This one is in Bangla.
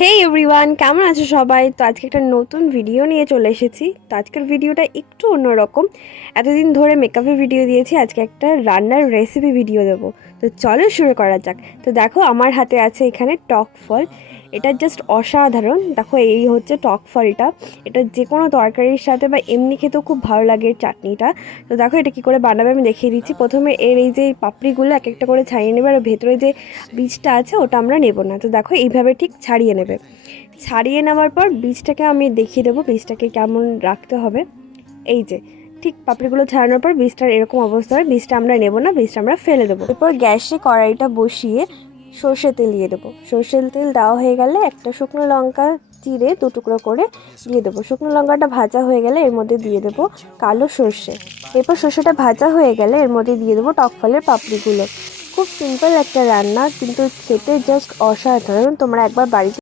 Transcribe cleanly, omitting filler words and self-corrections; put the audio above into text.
হেই এভরিওয়ান, কেমন আছো সবাই? তো আজকে একটা নতুন ভিডিও নিয়ে চলে এসেছি। তো আজকের ভিডিওটা একটু অন্যরকম। এতদিন ধরে মেকআপের ভিডিও দিয়েছি, আজকে একটা রান্নার রেসিপি ভিডিও দেবো। তো চলো শুরু করা যাক। তো দেখো আমার হাতে আছে এখানে টক ফল। এটা জাস্ট অসাধারণ। দেখো এই হচ্ছে টক ফলটা। এটা যে কোনো তরকারির সাথে বা এমনি খেতেও খুব ভালো লাগে এর চাটনিটা। তো দেখো এটা কী করে বানাবে আমি দেখিয়ে দিচ্ছি। প্রথমে এর এই যে পাপড়িগুলো এক একটা করে ছাড়িয়ে নেবে, আর ভেতরে যে বীজটা আছে ওটা আমরা নেব না। তো দেখো এইভাবে ঠিক ছাড়িয়ে নেবে। ছাড়িয়ে নেওয়ার পর বীজটাকে আমি দেখিয়ে দেবো বীজটাকে কেমন রাখতে হবে। এই যে ঠিক পাপড়িগুলো ছাড়ানোর পর বীজটার এরকম অবস্থা হয়। বীজটা আমরা নেব না, বীজটা আমরা ফেলে দেবো। এরপর গ্যাসে কড়াইটা বসিয়ে সর্ষে তেল দিয়ে দেবো। সর্ষের তেল দেওয়া হয়ে গেলে একটা শুকনো লঙ্কা চিড়ে দু টুকরো করে দিয়ে দেবো। শুকনো লঙ্কাটা ভাজা হয়ে গেলে এর মধ্যে দিয়ে দেবো কালো সর্ষে। এরপর সর্ষেটা ভাজা হয়ে গেলে এর মধ্যে দিয়ে দেবো টক ফলের পাপড়িগুলো। খুব সিম্পল একটা রান্না, কিন্তু খেতে জাস্ট অসাধারণ। তোমরা একবার বাড়িতে